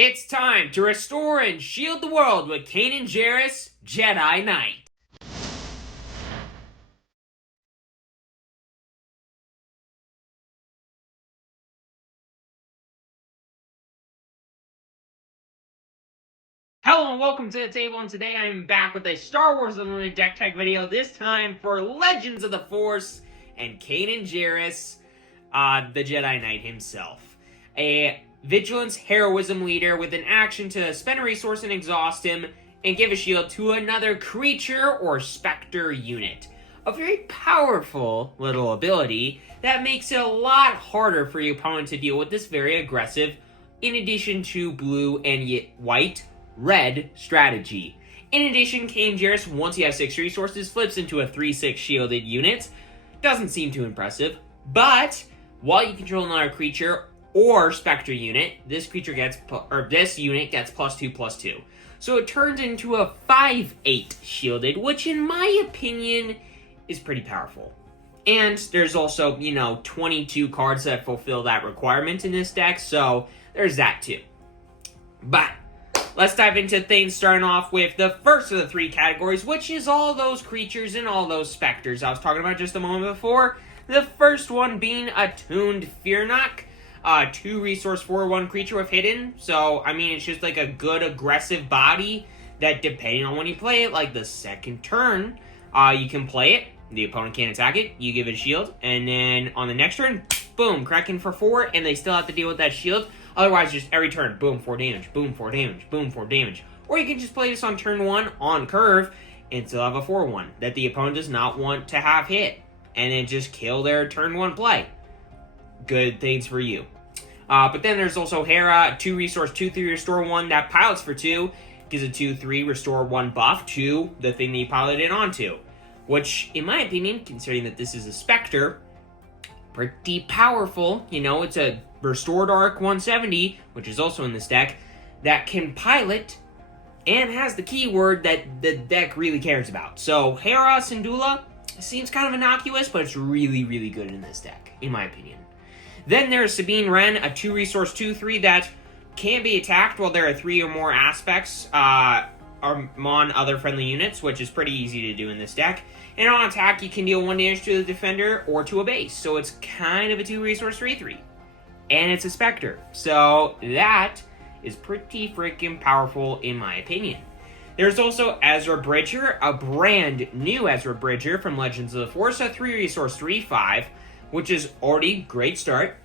It's time to restore and shield the world with Kanan Jarrus, Jedi Knight. Hello and welcome to the table, and today I am back with a Star Wars Unlimited deck tech video, this time for Legends of the Force and Kanan Jarrus, the Jedi Knight himself. A Vigilance Heroism leader with an action to spend a resource and exhaust him, and give a shield to another creature or specter unit. A very powerful little ability that makes it a lot harder for your opponent to deal with this very aggressive, in addition to blue and white, red strategy. In addition, Kanan Jarrus, once you have 6 resources, flips into a 3/6 shielded unit. Doesn't seem too impressive, but while you control another creature or specter unit, this unit gets +2/+2. So it turns into a 5/8 shielded, which in my opinion is pretty powerful. And there's also, 22 cards that fulfill that requirement in this deck, so there's that too. But let's dive into things, starting off with the first of the 3 categories, which is all those creatures and all those specters I was talking about just a moment before. The first one being Attuned Fearnock, 2 resource 4/1 creature with hidden. So, it's just like a good aggressive body that, depending on when you play it, like the second turn, you can play it. The opponent can't attack it. You give it a shield, and then on the next turn, boom, Kraken for 4, and they still have to deal with that shield. Otherwise, just every turn, boom, 4 damage, boom, 4 damage, boom, 4 damage. Or you can just play this on turn 1 on curve and still have a 4/1 that the opponent does not want to have hit, and then just kill their turn 1 play. Good things for you. But then there's also Hera, 2 resource, 2/3 restore 1 that pilots for 2, gives a 2/3 restore 1 buff to the thing that you piloted onto. Which, in my opinion, considering that this is a Spectre, pretty powerful. It's a Restored Arc 170, which is also in this deck, that can pilot and has the keyword that the deck really cares about. So, Hera Syndulla seems kind of innocuous, but it's really, really good in this deck, in my opinion. Then there's Sabine Wren, a 2 resource 2/3 that can be attacked while there are 3 or more aspects on other friendly units, which is pretty easy to do in this deck. And on attack, you can deal 1 damage to the defender or to a base. So it's kind of a 2 resource 3/3. And it's a Spectre. So that is pretty freaking powerful in my opinion. There's also Ezra Bridger, a brand new Ezra Bridger from Legends of the Force, a 3 resource 3/5, which is already great start.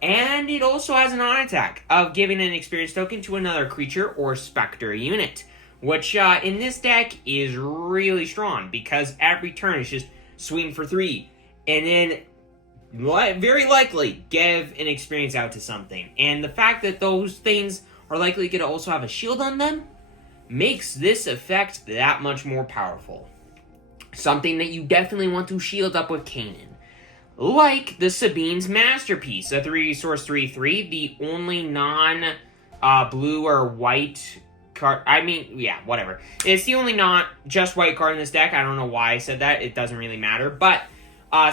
And it also has an on-attack of giving an experience token to another creature or Spectre unit, which in this deck is really strong because every turn is just swing for 3, and then very likely give an experience out to something. And the fact that those things are likely going to also have a shield on them makes this effect that much more powerful. Something that you definitely want to shield up with Kanan. Like the Sabine's Masterpiece, a 3 resource 3/3, the only non-blue or white card. Whatever. It's the only not just white card in this deck. I don't know why I said that. It doesn't really matter. But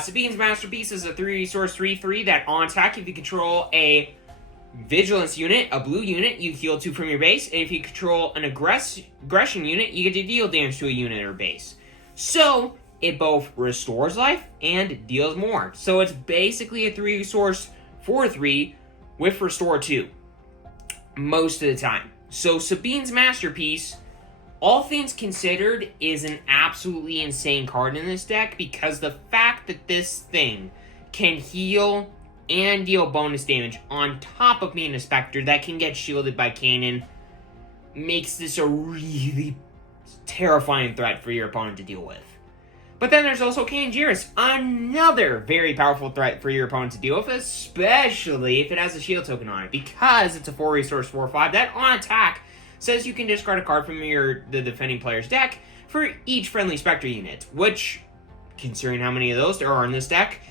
Sabine's Masterpiece is a 3 resource 3/3 that on attack, if you control a Vigilance unit, a blue unit, you heal 2 from your base. And if you control an aggression unit, you get to deal damage to a unit or base. So it both restores life and deals more. So it's basically a 3 resource 4/3 with restore 2 most of the time. So Sabine's Masterpiece, all things considered, is an absolutely insane card in this deck because the fact that this thing can heal and deal bonus damage on top of being a Spectre that can get shielded by Kanan makes this a really terrifying threat for your opponent to deal with. But then there's also Kanan Jarrus, another very powerful threat for your opponent to deal with, especially if it has a shield token on it, because it's a 4 resource 4/5 that on attack says you can discard a card from the defending player's deck for each friendly Spectre unit, which, considering how many of those there are in this deck,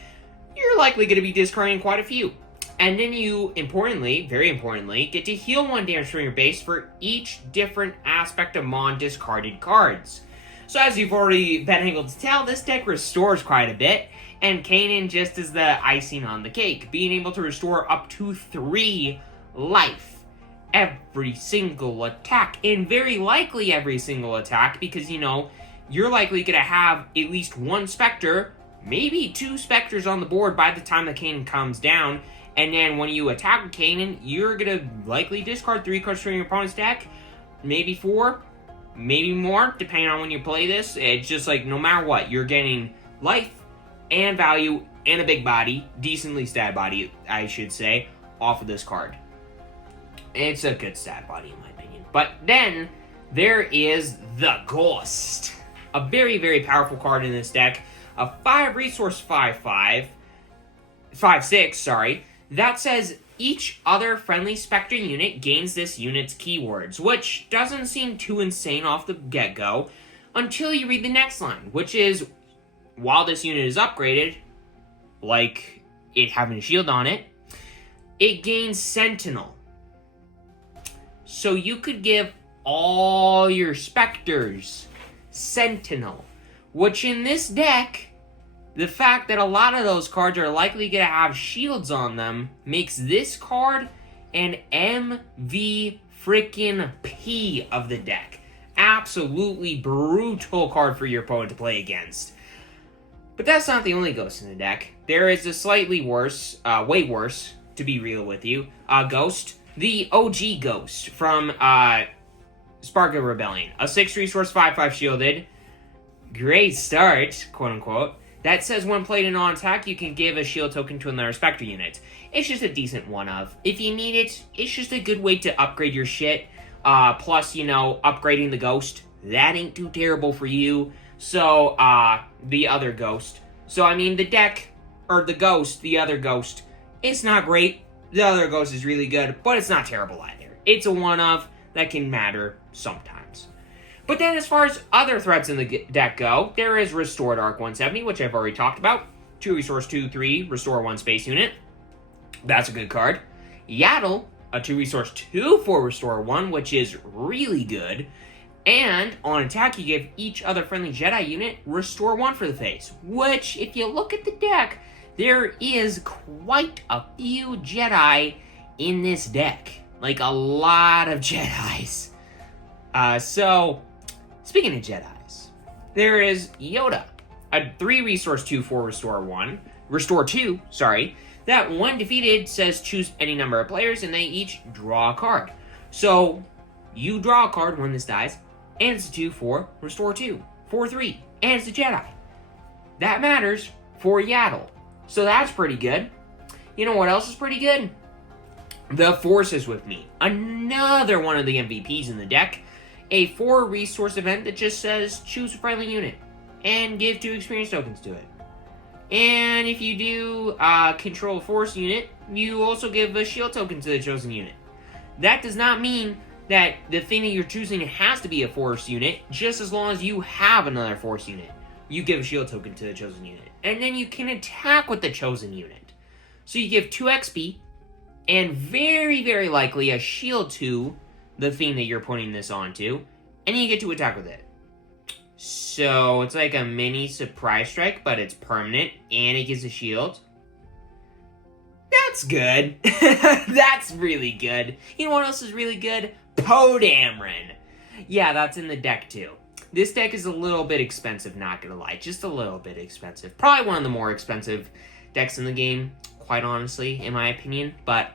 you're likely going to be discarding quite a few. And then you, very importantly, get to heal 1 damage from your base for each different aspect of Mon discarded cards. So as you've already been able to tell, this deck restores quite a bit, and Kanan just is the icing on the cake, being able to restore up to 3 life. every single attack, and very likely every single attack, because, you know, you're likely going to have at least one Spectre, maybe 2 Specters on the board by the time the Kanan comes down, and then when you attack with Kanan, you're going to likely discard 3 cards from your opponent's deck, maybe 4, maybe more, depending on when you play this. It's just like, no matter what, you're getting life and value and a big body, decently stat body, I should say, off of this card. It's a good stat body, in my opinion. But then, there is the Ghost. A very, very powerful card in this deck. A 5 resource 5/6, sorry. That says each other friendly Spectre unit gains this unit's keywords, which doesn't seem too insane off the get-go until you read the next line, which is, while this unit is upgraded, like it having a shield on it, it gains Sentinel. So you could give all your Specters Sentinel, which in this deck, the fact that a lot of those cards are likely going to have shields on them makes this card an MVP of the deck. Absolutely brutal card for your opponent to play against. But that's not the only Ghost in the deck. There is a slightly worse, way worse, to be real with you, Ghost. The OG Ghost from Spark of Rebellion. A 6 resource 5/5 shielded. Great start, quote unquote. That says when played in on attack, you can give a shield token to another Spectre unit. It's just a decent one of. If you need it, it's just a good way to upgrade your shit. Plus, you know, upgrading the Ghost, that ain't too terrible for you. So, the other Ghost. So, I mean, the deck, or the Ghost, the other Ghost, it's not great. The other Ghost is really good, but it's not terrible either. It's a one of that can matter sometimes. But then as far as other threats in the deck go, there is Restored Arc 170, which I've already talked about. 2 resource 2/3, restore 1 space unit. That's a good card. Yaddle, a 2 resource 2/4 restore 1, which is really good. And on attack, you give each other friendly Jedi unit restore 1 for the face. Which, if you look at the deck, there is quite a few Jedi in this deck. Like, a lot of Jedis. So, speaking of Jedis, there is Yoda, a 3 resource 2/4 restore 2, sorry. That when defeated says choose any number of players and they each draw a card. So, you draw a card when this dies, and it's a 2/4 restore 2, 4/3, and it's a Jedi. That matters for Yaddle. So that's pretty good. You know what else is pretty good? The Force is with me. Another one of the MVPs in the deck. A 4 resource event that just says choose a friendly unit and give 2 experience tokens to it. And if you do control a Force unit, you also give a shield token to the chosen unit. That does not mean that the thing that you're choosing has to be a Force unit, just as long as you have another Force unit. You give a shield token to the chosen unit. And then you can attack with the chosen unit. So you give 2 XP, and very, very likely a shield to the thing that you're putting this onto, and you get to attack with it. So it's like a mini surprise strike, but it's permanent, and it gives a shield. That's good. That's really good. You know what else is really good? Poe Dameron. Yeah, that's in the deck too. This deck is a little bit expensive, not gonna lie. Just a little bit expensive. Probably one of the more expensive decks in the game, quite honestly, in my opinion. But,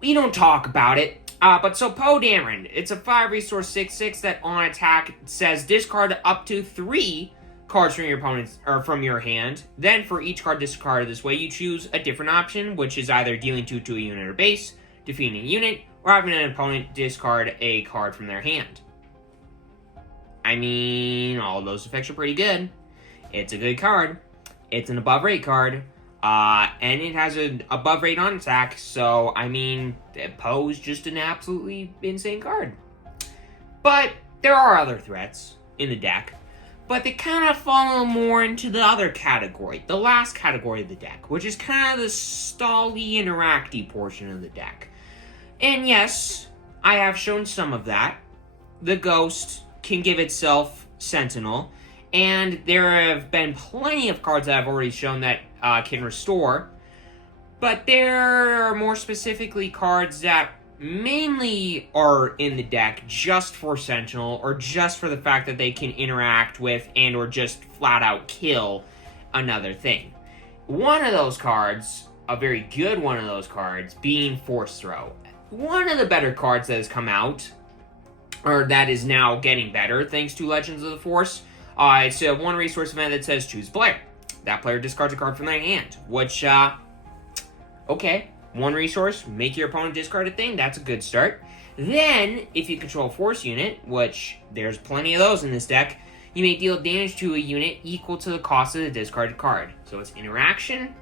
we don't talk about it. But so Poe Dameron, it's a 5 resource 6/6 that on attack says discard up to 3 cards from your opponent's, or from your hand. Then for each card discarded this way, you choose a different option, which is either dealing 2 to a unit or base, defeating a unit, or having an opponent discard a card from their hand. I mean, all of those effects are pretty good. It's a good card. It's an above rate card. And it has an above rate on attack, so, I mean, Poe's just an absolutely insane card. But there are other threats in the deck, but they kind of fall more into the other category, the last category of the deck, which is kind of the stally, interacty portion of the deck. And yes, I have shown some of that. The Ghost can give itself Sentinel, and there have been plenty of cards that I've already shown that can restore, but there are more specifically cards that mainly are in the deck just for Sentinel, or just for the fact that they can interact with and or just flat out kill another thing. One of those cards, a very good one of those cards, being Force Throw. One of the better cards that has come out, or that is now getting better thanks to Legends of the Force. It's a one resource event that says choose a player. That player discards a card from their hand, which, okay, one resource, make your opponent discard a thing, that's a good start. Then, if you control a force unit, which there's plenty of those in this deck, you may deal damage to a unit equal to the cost of the discarded card. So it's interaction,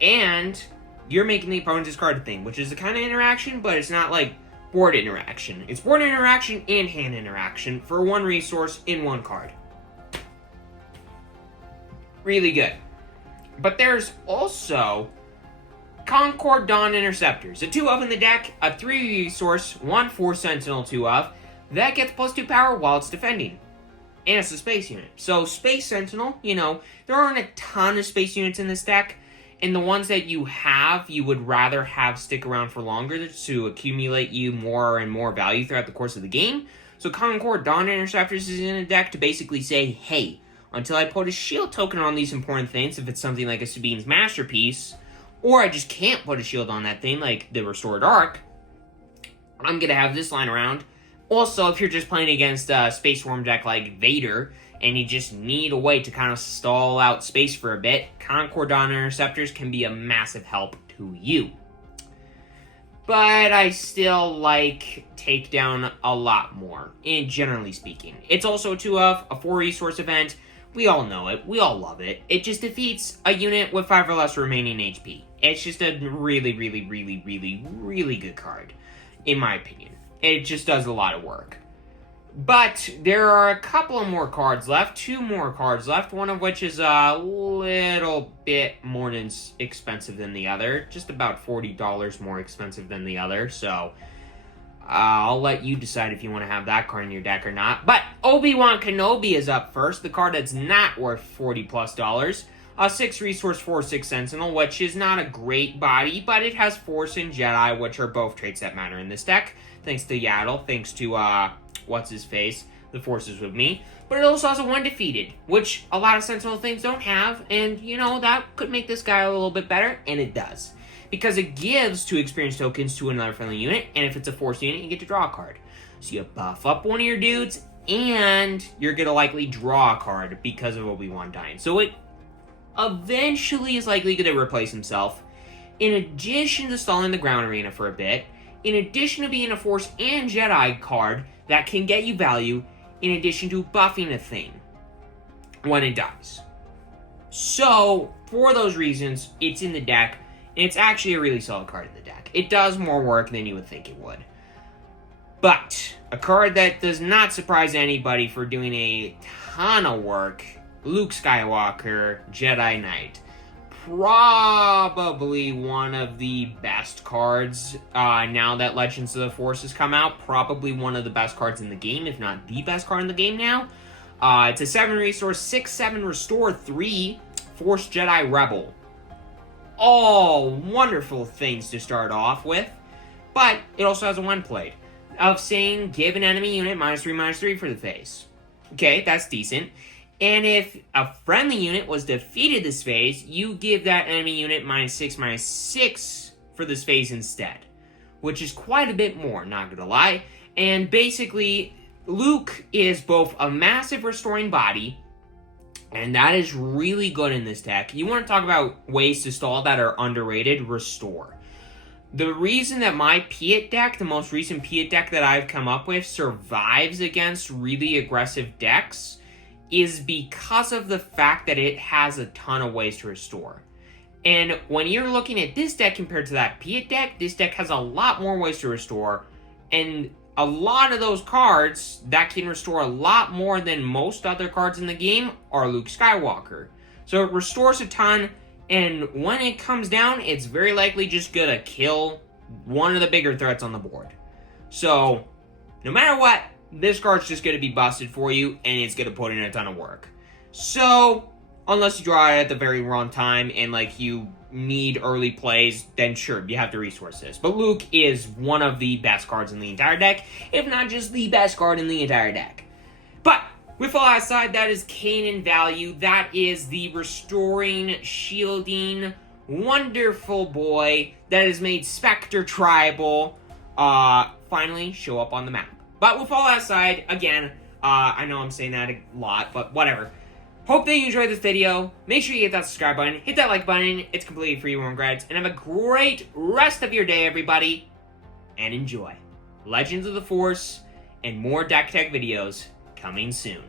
and you're making the opponent discard a thing, which is the kind of interaction, but it's not like board interaction. It's board interaction and hand interaction for one resource in one card. Really good. But there's also Concord Dawn Interceptors. A 2-of in the deck, a 3 resource, 1 Force Sentinel 2-of, that gets +2 power while it's defending. And it's a space unit. So Space Sentinel, you know, there aren't a ton of space units in this deck, and the ones that you have, you would rather have stick around for longer to accumulate you more and more value throughout the course of the game. So Concord Dawn Interceptors is in the deck to basically say, hey, until I put a shield token on these important things, if it's something like a Sabine's Masterpiece, or I just can't put a shield on that thing, like the Restored Arc, I'm going to have this line around. Also, if you're just playing against a Space Worm deck like Vader, and you just need a way to kind of stall out space for a bit, Concord Dawn Interceptors can be a massive help to you. But I still like Takedown a lot more, generally speaking. It's also a 2-of, a 4-resource event. We all know it. We all love it. It just defeats a unit with 5 or less remaining HP. It's just a really, really, really, really, really good card, in my opinion. It just does a lot of work. But there are a couple of more cards left, 2 more cards left, one of which is a little bit more expensive than the other, just about $40 more expensive than the other, so I'll let you decide if you want to have that card in your deck or not. But Obi-Wan Kenobi is up first, the card that's not worth $40+. A 6 resource 4/6 Sentinel, which is not a great body, but it has Force and Jedi, which are both traits that matter in this deck. Thanks to Yaddle, thanks to, what's-his-face, the Force is with me. But it also has a 1 defeated, which a lot of Sentinel things don't have, and, you know, that could make this guy a little bit better, and it does. Because it gives 2 experience tokens to another friendly unit, and if it's a Force unit, you get to draw a card. So you buff up one of your dudes, and you're going to likely draw a card because of Obi-Wan dying. So it eventually is likely going to replace himself, in addition to stalling the ground arena for a bit, in addition to being a Force and Jedi card that can get you value, in addition to buffing a thing when it dies. So, for those reasons, it's in the deck, and it's actually a really solid card in the deck. It does more work than you would think it would. But, a card that does not surprise anybody for doing a ton of work, Luke Skywalker, Jedi Knight. Probably one of the best cards now that Legends of the Force has come out. Probably one of the best cards in the game, if not the best card in the game now. It's a 7 resource, 6/7 restore 3 Force Jedi Rebel. All wonderful things to start off with, but it also has a 1 played of saying give an enemy unit -3/-3 for the phase. Okay, that's decent. And if a friendly unit was defeated this phase, you give that enemy unit -6/-6 for this phase instead. Which is quite a bit more, not gonna lie. And basically, Luke is both a massive restoring body, and that is really good in this deck. You want to talk about ways to stall that are underrated? Restore. The reason that my Piet deck, the most recent Piet deck that I've come up with, survives against really aggressive decks is because of the fact that it has a ton of ways to restore. And when you're looking at this deck compared to that Piet deck, this deck has a lot more ways to restore, and a lot of those cards that can restore a lot more than most other cards in the game are Luke Skywalker. So it restores a ton, and when it comes down, it's very likely just gonna kill one of the bigger threats on the board. So, no matter what, this card's just going to be busted for you, and it's going to put in a ton of work. So, unless you draw it at the very wrong time, and, like, you need early plays, then sure, you have to resource this. But Luke is one of the best cards in the entire deck, if not just the best card in the entire deck. But with all that aside, that is Kanan value. That is the restoring, shielding, wonderful boy that has made Spectre Tribal finally show up on the map. But with all that aside, again, I know I'm saying that a lot, but whatever. Hope that you enjoyed this video. Make sure you hit that subscribe button, hit that like button. It's completely free, warm grads. And have a great rest of your day, everybody. And enjoy. Legends of the Force and more deck tech videos coming soon.